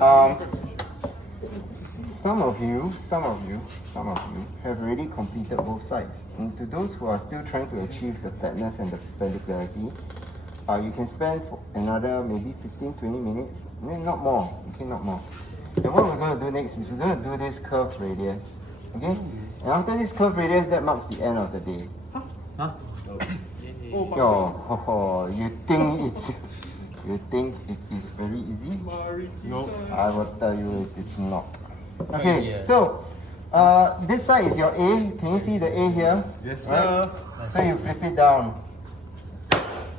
um, some of you have already completed both sides. And to those who are still trying to achieve the flatness and the perpendicularity, you can spend another maybe 15-20 minutes, not more, okay, not more. And what we're going to do next is we're going to do this curved radius, okay? And after this curved radius, that marks the end of the day. Huh? Oh, you think it is very easy? No. I will tell you it is not. Okay, so this side is your A. Can you see the A here? Yes, sir. Right? So you flip it down.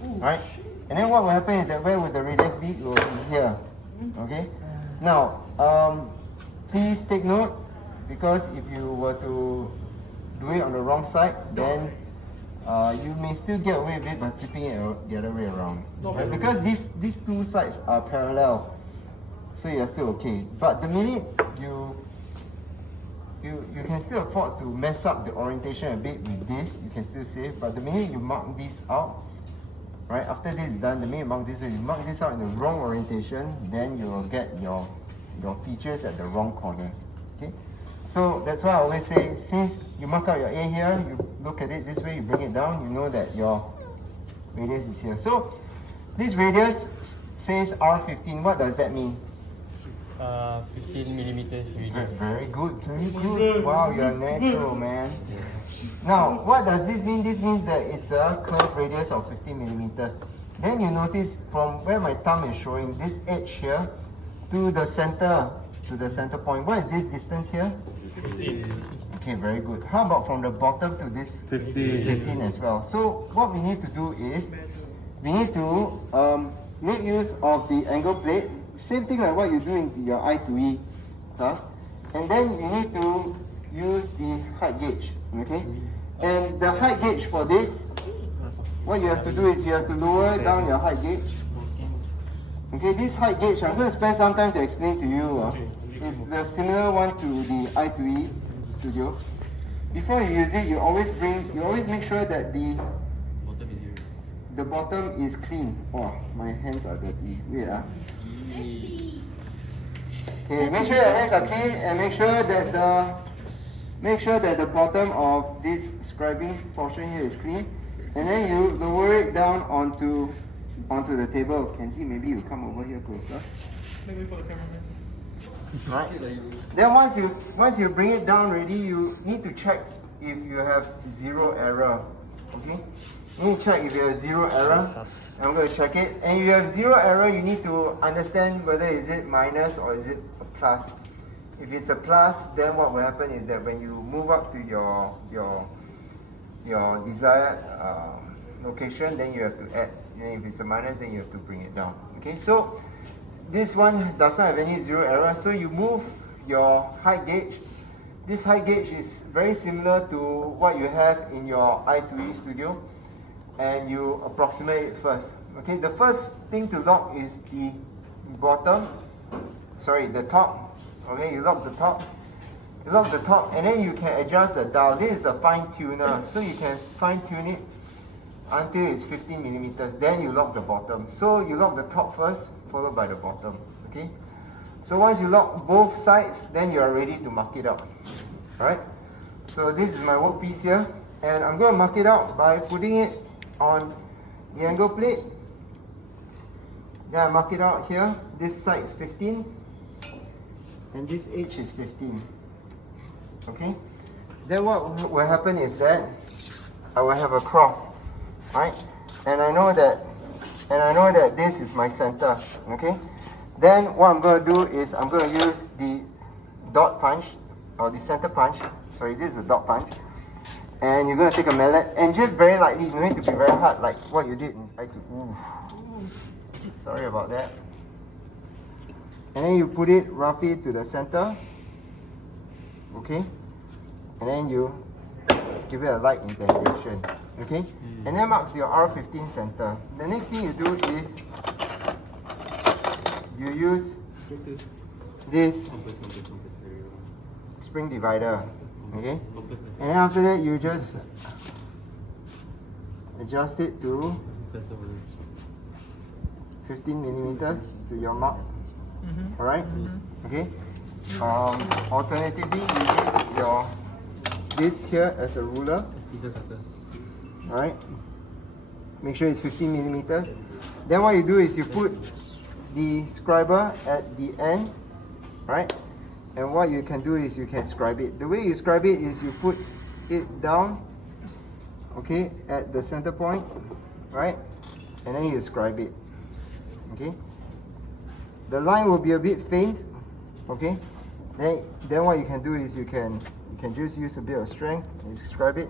Right? And then what will happen is that where would the radius be? It will be here. Okay? Now, please take note, because if you were to do it on the wrong side, then you may still get away with it by flipping it the other way around. Right? Because these two sides are parallel, so you're still okay. But the minute you can still afford to mess up the orientation a bit with this, you can still save. But the minute you mark this out, right, after this is done, the minute you mark this out in the wrong orientation, then you will get your features at the wrong corners. Okay? So that's why I always say, since you mark out your A here, you look at it this way, you bring it down, you know that your radius is here. So this radius says R15. What does that mean? 15 millimeters radius. Very good, very good. Wow, you're natural, man. Now, what does this mean? This means that it's a curved radius of 15 millimeters. Then you notice from where my thumb is showing, this edge here to the center point. What is this distance here? 15. Okay, very good. How about from the bottom to this? 15 as well. So what we need to do is, we need to make use of the angle plate. Same thing like what you do in your I2E class. And then you need to use the height gauge. Okay? And the height gauge for this, what you have to do is you have to lower down your height gauge. Okay, this height gauge, I'm going to spend some time to explain to you. It's the similar one to the I2E Studio. Before you use it, you always make sure that the bottom is clean. Oh, my hands are dirty. Wait. Okay, make sure your hands are clean and make sure that the bottom of this scribing portion here is clean. And then you lower it down onto the table. Kenzie, maybe you come over here closer. Maybe for the cameraman. Right. Then once you bring it down ready, you need to check if you have zero error. Okay? You need to check if you have zero error. I'm going to check it. And if you have zero error, you need to understand whether is it minus or is it a plus. If it's a plus, then what will happen is that when you move up to your desired location, then you have to add. And if it's a minus, then you have to bring it down. Okay, so this one does not have any zero error, so you move your height gauge. This height gauge is very similar to what you have in your I2E Studio, and you approximate it first. Okay, the first thing to lock is the top. Okay, you lock the top. And then you can adjust the dial. This is a fine tuner, so you can fine tune it until it's 15 millimeters. Then you lock the bottom. So you lock the top first, followed by the bottom. Okay. So once you lock both sides, then you are ready to mark it out. Alright. So this is my workpiece here, and I'm going to mark it out by putting it on the angle plate. Then I mark it out here. This side is 15, and this edge is 15. Okay. Then what will happen is that I will have a cross, right? And I know that this is my center. Okay. Then what I'm going to do is I'm going to use the dot punch or the center punch. Sorry, this is a dot punch. And you're going to take a mallet and just very lightly, you need to be very hard like what you did in I2. Sorry about that. And then you put it roughly to the center. Okay. And then you give it a light indentation. Okay. And that marks your R15 center. The next thing you do is you use this spring divider. Okay. And then after that you just adjust it to 15 millimeters to your mark. Alright? Okay? Alternatively, you use your this here as a ruler. Pizza cutter. Alright? Make sure it's 15 millimeters. Then what you do is you put the scriber at the end, right? And what you can do is you can scribe it. The way you scribe it is you put it down, okay, at the center point, right? And then you scribe it, okay? The line will be a bit faint, okay? Then what you can do is you can just use a bit of strength and scribe it,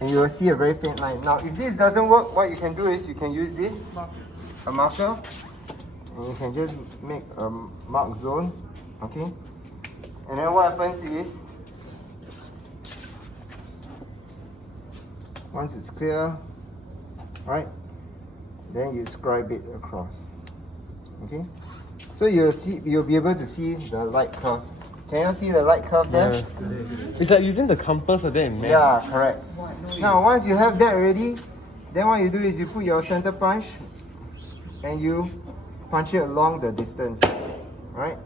and you will see a very faint line. Now, if this doesn't work, what you can do is you can use this, a marker, and you can just make a mark zone, okay? And then what happens is, once it's clear, right, then you scribe it across, okay? So you'll be able to see the light curve. Can you see the light curve there? Yeah. It's like using the compass or then. Yeah, correct. Now, once you have that ready, then what you do is you put your center punch and you punch it along the distance, right?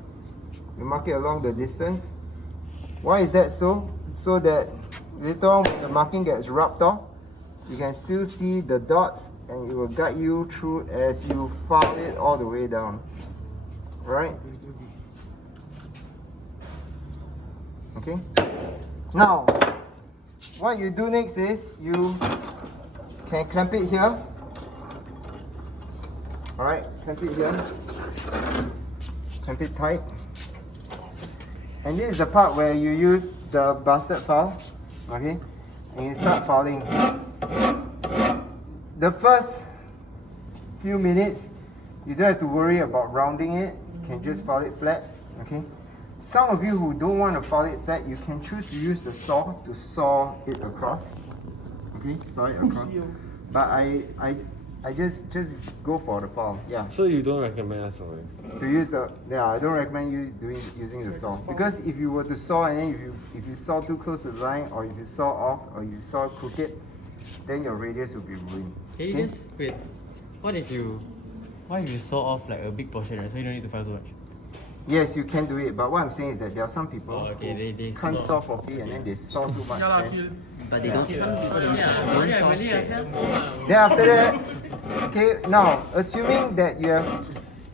You mark it along the distance. Why is that so? So that later on when the marking gets rubbed off, you can still see the dots and it will guide you through as you file it all the way down, right? Okay. Now, what you do next is you can clamp it here. Alright, clamp it here. Clamp it tight. And this is the part where you use the bastard file. Okay? And you start filing. The first few minutes, you don't have to worry about rounding it. You can just file it flat. Okay? Some of you who don't want to file it flat, you can choose to use the saw to saw it across. Okay, saw it across. But I just go for the file. Yeah. So you don't recommend us To use the I don't recommend you using the saw, because if you were to saw and then if you saw too close to the line, or if you saw off, or you saw crooked, then your radius will be ruined. Can you just wait? What if you saw off like a big portion, right? So you don't need to file so much. Yes, you can do it, but what I'm saying is that there are some people okay, they can't saw properly and then they saw too much. But they don't. Some people don't saw straight. Then after that, okay, now assuming that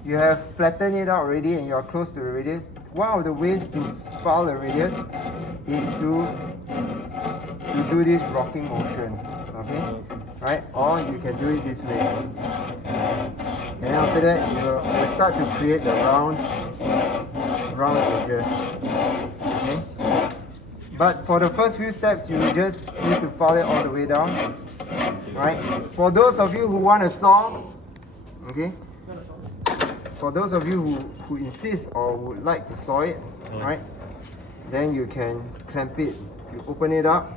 you have flattened it out already and you're close to the radius, one of the ways to file the radius is to do this rocking motion, okay? Right? Or you can do it this way. And then after that, you'll start to create the round edges. Okay? But for the first few steps, you just need to file it all the way down. Right? For those of you who want to saw, okay? For those of you who insist or would like to saw it, right? Then you can clamp it. You open it up.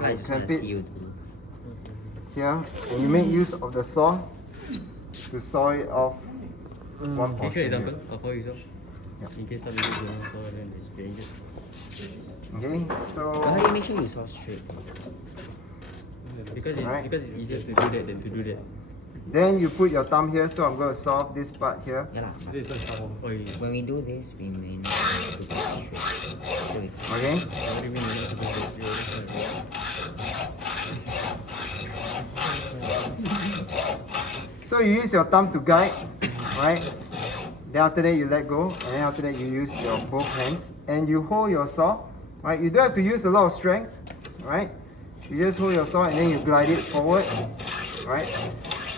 I just want to see you do. Here, and you make use of the saw to saw it off one Can you show portion. example of how you saw? Yeah. In case some people don't saw, then it's dangerous. Okay, so But how do you make sure you saw straight? Because Alright. it's easier to do that than to do that. then you put your thumb here. So I'm going to solve this part here. Yeah lah. This is not how you. When we do this, we may not do it straight. So we Okay. What do you mean you're not supposed to do it? So you use your thumb to guide, right? Then after that you let go, and then after that you use your both hands and you hold your saw, right? You don't have to use a lot of strength, right? You just hold your saw and then you glide it forward, right?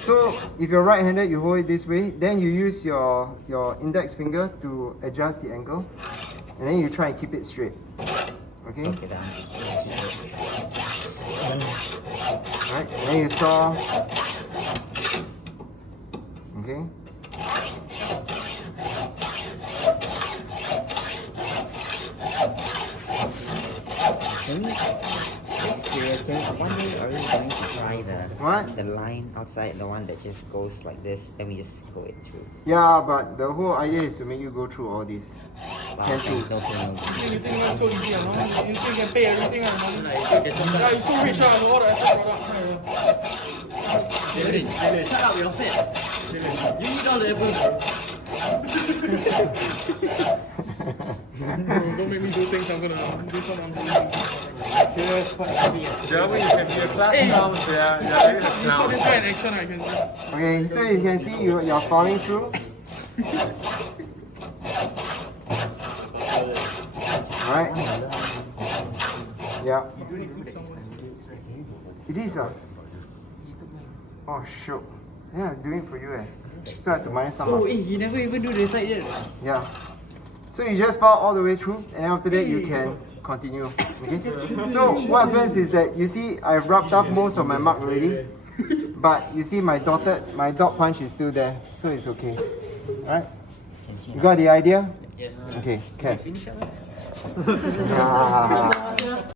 So if you're right-handed, you hold it this way. Then you use your index finger to adjust the angle, and then you try and keep it straight. Okay? okay down. Right? And then you saw. Okay? One day are we going to try What? the line outside, the one that just goes like this, then we just go it through. Yeah, but the whole idea is to make you go through all this. Wow, Can choose. no. You think it's so easy, no? You think you can pay everything, no? Yeah, you so rich, no? All the Apple products. Shut up, you're fat. You eat all the apples. Don't make me do things I'm gonna do some unholy things. Jeremy, you can be a class clown. Yeah, You saw this guy in action, I can see. Okay, so you can see you're following through. Alright. Yeah. It is oh shoot. Yeah, I'm doing it for you So I have to minus some. Oh, he never even do the side yet. Yeah. So you just follow all the way through, and after that you can continue. Okay. So what happens is that you see I've rubbed off most of my mark already, but you see my dot punch is still there, so it's okay. Alright. You got the idea? Yes. Okay. Okay. Finish up. Yeah.